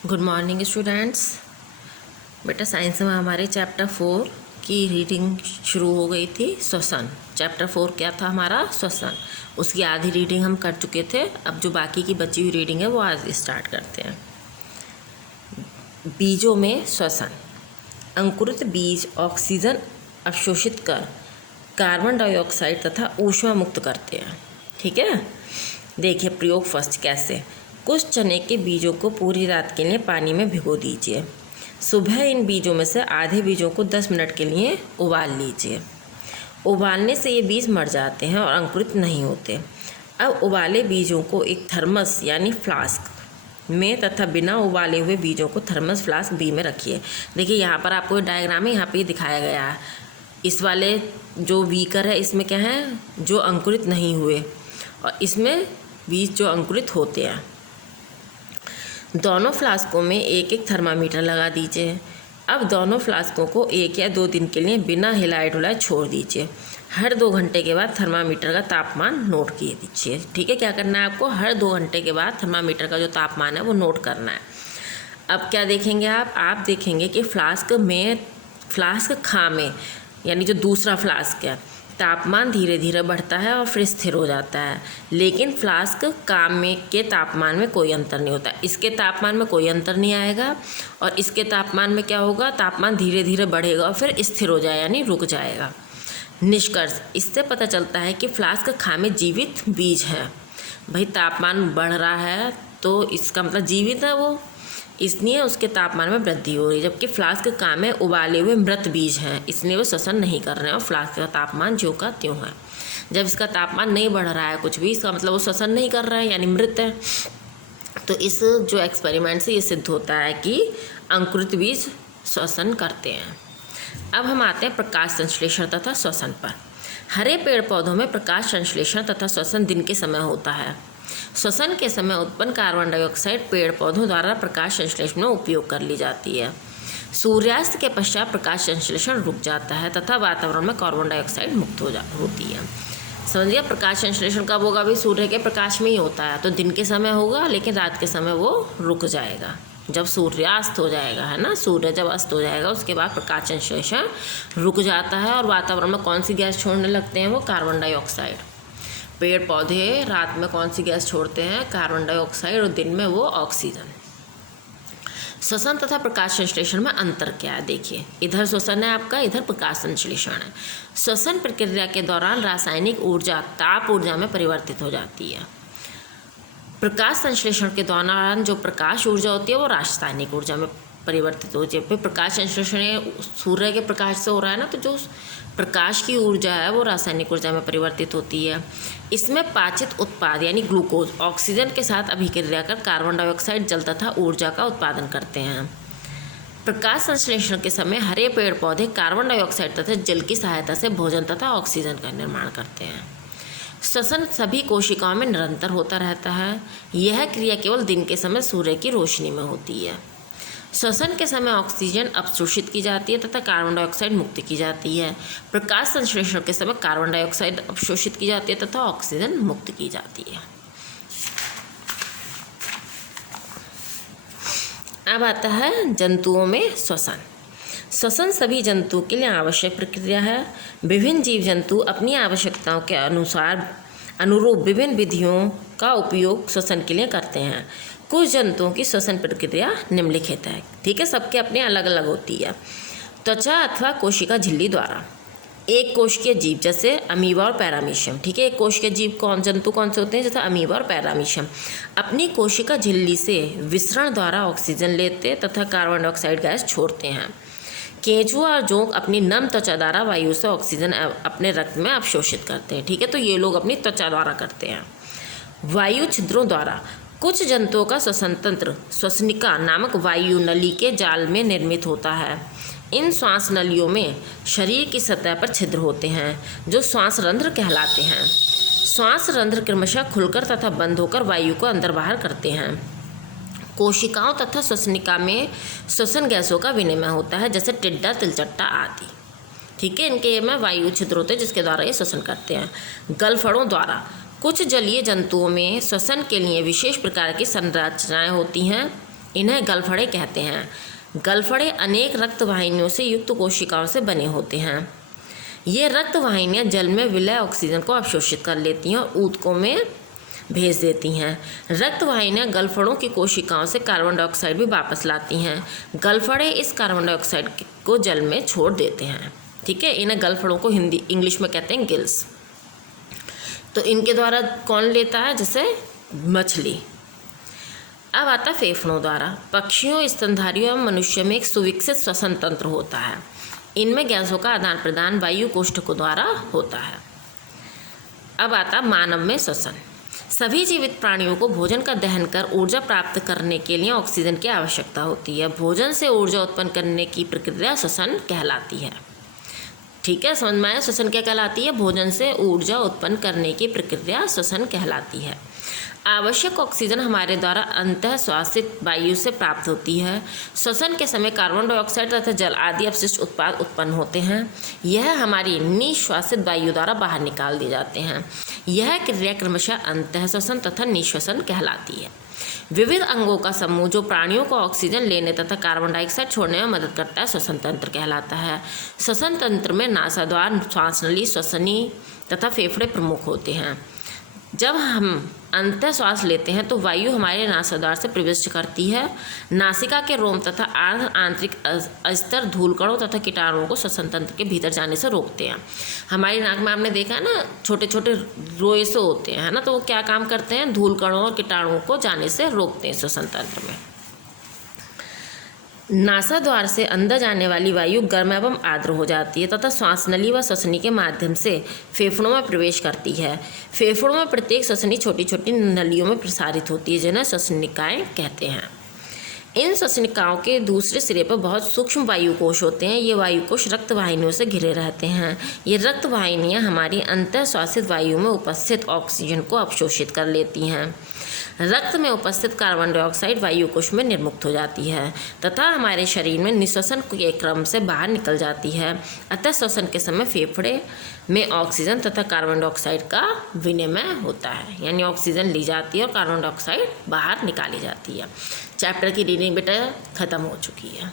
Good morning students. बेटा science में हमारे चैप्टर 4 की रीडिंग शुरू हो गई थी। श्वसन चैप्टर 4 क्या था हमारा? श्वसन। उसकी आधी रीडिंग हम कर चुके थे। अब जो बाकी की बची हुई रीडिंग है वो आज स्टार्ट करते हैं। बीजों में श्वसन। अंकुरित बीज ऑक्सीजन अवशोषित कर कार्बन डाइऑक्साइड तथा ऊष्मा मुक्त करते हैं। ठीक है, देखिए प्रयोग फर्स्ट कैसे। कुछ चने के बीजों को पूरी रात के लिए पानी में भिगो दीजिए। सुबह इन बीजों में से आधे बीजों को 10 मिनट के लिए उबाल लीजिए। उबालने से ये बीज मर जाते हैं और अंकुरित नहीं होते। अब उबाले बीजों को एक थर्मस यानी फ्लास्क में तथा बिना उबाले हुए बीजों को थर्मस फ्लास्क बी में रखिए। देखिए यहाँ पर आपको डायग्राम है, यहाँ पे दिखाया गया है। इस वाले जो बीकर है इसमें क्या है, जो अंकुरित नहीं हुए, और इसमें बीज जो अंकुरित होते हैं। दोनों फ्लास्कों में एक एक थर्मामीटर लगा दीजिए। अब दोनों फ्लास्कों को 1 या 2 दिन के लिए बिना हिलाए डुलाए छोड़ दीजिए। हर 2 घंटे के बाद थर्मामीटर का तापमान नोट किए दीजिए। ठीक है, क्या करना है आपको? हर 2 घंटे के बाद थर्मामीटर का जो तापमान है वो नोट करना है। अब क्या देखेंगे आप देखेंगे कि फ्लास्क खां में यानी जो दूसरा फ्लास्क है, तापमान धीरे धीरे बढ़ता है और फिर स्थिर हो जाता है। लेकिन फ्लास्क काम में के तापमान में कोई अंतर नहीं होता। इसके तापमान में कोई अंतर नहीं आएगा और इसके तापमान में क्या होगा, तापमान धीरे धीरे बढ़ेगा और फिर स्थिर हो जाए यानी रुक जाएगा। निष्कर्ष, इससे पता चलता है कि फ्लास्क खां में जीवित बीज है। भाई तापमान बढ़ रहा है तो इसका मतलब जीवित है वो, इसलिए उसके तापमान में वृद्धि हो रही है। जबकि फ्लास्क काम में उबाले हुए मृत बीज हैं, इसलिए वो श्वसन नहीं कर रहे हैं और फ्लास्क का तापमान ज्यों का त्यों है। जब इसका तापमान नहीं बढ़ रहा है कुछ भी, इसका मतलब वो श्वसन नहीं कर रहा है यानी मृत है। तो इस जो एक्सपेरिमेंट से ये सिद्ध होता है कि अंकुरित बीज श्वसन करते हैं। अब हम आते हैं प्रकाश संश्लेषण तथा श्वसन पर। हरे पेड़ पौधों में प्रकाश संश्लेषण तथा श्वसन दिन के समय होता है। श्वसन के समय उत्पन्न कार्बन डाइऑक्साइड पेड़ पौधों द्वारा प्रकाश संश्लेषण में उपयोग कर ली जाती है। सूर्यास्त के पश्चात प्रकाश संश्लेषण रुक जाता है तथा वातावरण में कार्बन डाइऑक्साइड मुक्त होती है। समझिए, प्रकाश संश्लेषण कब होगा? भी सूर्य के प्रकाश में ही होता है, तो दिन के समय होगा, लेकिन रात के समय वो रुक जाएगा जब सूर्यास्त हो जाएगा, है ना। सूर्य जब अस्त हो जाएगा उसके बाद प्रकाश संश्लेषण रुक जाता है और वातावरण में कौन सी गैस छोड़ने लगते हैं? वो कार्बन डाइऑक्साइड। पेड़ पौधे रात में कौन सी गैस छोड़ते हैं? कार्बन डाइऑक्साइड, और दिन में वो ऑक्सीजन। श्वसन तथा प्रकाश संश्लेषण में अंतर क्या है? देखिए, इधर श्वसन है आपका, इधर प्रकाश संश्लेषण है। श्वसन प्रक्रिया के दौरान रासायनिक ऊर्जा ताप ऊर्जा में परिवर्तित हो जाती है। प्रकाश संश्लेषण के दौरान जो प्रकाश ऊर्जा होती है वो रासायनिक ऊर्जा में परिवर्तित हो जाती है। प्रकाश संश्लेषण सूर्य के प्रकाश से हो रहा है ना, तो जो प्रकाश की ऊर्जा है वो रासायनिक ऊर्जा में परिवर्तित होती है। इसमें पाचित उत्पाद यानी ग्लूकोज ऑक्सीजन के साथ अभिक्रिया कर कार्बन डाइऑक्साइड जल तथा ऊर्जा का उत्पादन करते हैं। प्रकाश संश्लेषण के समय हरे पेड़ पौधे कार्बन डाइऑक्साइड तथा जल की सहायता से भोजन तथा ऑक्सीजन का निर्माण करते हैं। श्वसन सभी कोशिकाओं में निरंतर होता रहता है। यह क्रिया केवल दिन के समय सूर्य की रोशनी में होती है। श्वसन के समय ऑक्सीजन अवशोषित की जाती है तथा कार्बन डाइऑक्साइड मुक्त की जाती है। प्रकाश संश्लेषण के समय कार्बन डाइऑक्साइड अवशोषित की जाती है तथा ऑक्सीजन मुक्त की जाती है। अब आता है जंतुओं में श्वसन। श्वसन सभी जंतुओं के लिए आवश्यक प्रक्रिया है। विभिन्न जीव जंतु अपनी आवश्यकताओं के अनुरूप विभिन्न विधियों का उपयोग श्वसन के लिए करते हैं। कुछ जंतुओं की श्वसन प्रक्रिया निम्नलिखित है। ठीक है, सबके अपने अलग अलग होती है। त्वचा अथवा कोशिका झिल्ली द्वारा। एक कोशिकीय जीव जैसे अमीबा और पैरामीशियम। ठीक है, एक कोशिकीय जीव जंतु कौन से होते हैं? जैसे अमीबा और पैरामीशियम अपनी कोशिका झिल्ली से विसरण द्वारा ऑक्सीजन लेते तथा कार्बन डाइऑक्साइड गैस छोड़ते हैं। केंचुआ और जोंक अपनी नम त्वचा द्वारा वायु से ऑक्सीजन अपने रक्त में अवशोषित करते हैं। ठीक है, तो ये लोग अपनी त्वचा द्वारा करते हैं। वायु छिद्रों द्वारा। कुछ जंतुओं का श्वसन तंत्र श्वसनिका नामक वायु नली के जाल में निर्मित होता है। इन श्वास नलियों में शरीर की सतह पर छिद्र होते हैं जो श्वास रंध्र कहलाते हैं। श्वास रंध्र क्रमशः खुलकर तथा बंद होकर वायु को अंदर बाहर करते हैं। कोशिकाओं तथा श्वसनिका में श्वसन गैसों का विनिमय होता है, जैसे टिड्डा, तिलचट्टा आदि। ठीक है, इनके में वायु छिद्र होते हैं जिसके द्वारा ये श्वसन करते हैं। गलफड़ों द्वारा। कुछ जलीय जंतुओं में श्वसन के लिए विशेष प्रकार की संरचनाएं होती हैं। इन्हें गलफड़े कहते हैं। गलफड़े अनेक रक्त वाहिनियों से युक्त कोशिकाओं से बने होते हैं। ये रक्त वाहिनियाँ जल में विलय ऑक्सीजन को अवशोषित कर लेती हैं और ऊतकों में भेज देती हैं। रक्त वाहिनियाँ गलफड़ों की कोशिकाओं से कार्बन डाइऑक्साइड भी वापस लाती हैं। गलफड़े इस कार्बन डाइऑक्साइड को जल में छोड़ देते हैं। ठीक है, इन्हें गलफड़ों को इंग्लिश में कहते हैं गिल्स। तो इनके द्वारा कौन लेता है? जैसे मछली। अब आता फेफड़ों द्वारा। पक्षियों, स्तनधारियों एवं मनुष्य में एक सुविकसित श्वसन तंत्र होता है। इनमें गैसों का आदान प्रदान वायु कोष्ठकों द्वारा होता है। अब आता मानव में श्वसन। सभी जीवित प्राणियों को भोजन का दहन कर ऊर्जा प्राप्त करने के लिए ऑक्सीजन की आवश्यकता होती है। भोजन से ऊर्जा उत्पन्न करने की प्रक्रिया श्वसन कहलाती है। ठीक है, समझ में आया? श्वसन क्या कहलाती है? भोजन से ऊर्जा उत्पन्न करने की प्रक्रिया श्वसन कहलाती है। आवश्यक ऑक्सीजन हमारे द्वारा अंतः श्वासित वायु से प्राप्त होती है। श्वसन के समय कार्बन डाइऑक्साइड तथा जल आदि अपशिष्ट उत्पाद उत्पन्न होते हैं। यह हमारी निश्वासित वायु द्वारा बाहर निकाल दिए जाते हैं। यह क्रिया क्रमशः अंतः श्वसन तथा निश्वसन कहलाती है। विविध अंगों का समूह जो प्राणियों को ऑक्सीजन लेने तथा कार्बन डाइऑक्साइड छोड़ने में मदद करता है श्वसन तंत्र कहलाता है। श्वसन तंत्र में नासाद्वार, श्वासनली, श्वसनी तथा फेफड़े प्रमुख होते हैं। जब हम अंतः श्वास लेते हैं तो वायु हमारे नासाद्वार से प्रविष्ट करती है। नासिका के रोम तथा आंतरिक अस्तर धूलकणों तथा कीटाणुओं को श्वसन तंत्र के भीतर जाने से रोकते हैं। हमारी नाक में आपने देखा है ना, छोटे छोटे रोए से होते हैं, है ना, तो वो क्या काम करते हैं? धूलकणों और कीटाणुओं को जाने से रोकते हैं श्वसन तंत्र में। नासाद्वार से अंदर जाने वाली वायु गर्म एवं आर्द्र हो जाती है तथा श्वासनली व श्वसनी के माध्यम से फेफड़ों में प्रवेश करती है। फेफड़ों में प्रत्येक श्वसनी छोटी छोटी नलियों में प्रसारित होती है, जिन्हें श्वसनिकाएं कहते हैं। इन श्वसनिकाओं के दूसरे सिरे पर बहुत सूक्ष्म वायु कोश होते हैं। ये वायु कोश रक्त वाहिनियों से घिरे रहते हैं। ये रक्त वाहिनियाँ हमारी अंतः श्वासित वायु में उपस्थित ऑक्सीजन को अवशोषित कर लेती हैं। रक्त में उपस्थित कार्बन डाइऑक्साइड वायु कोश में निर्मुक्त हो जाती है तथा हमारे शरीर में निश्वसन के क्रम से बाहर निकल जाती है। अतः श्वसन के समय फेफड़े में ऑक्सीजन तथा कार्बन डाइऑक्साइड का विनिमय होता है, यानी ऑक्सीजन ली जाती है और कार्बन डाइऑक्साइड बाहर निकाली जाती है। चैप्टर की रीडिंग बेटा खत्म हो चुकी है।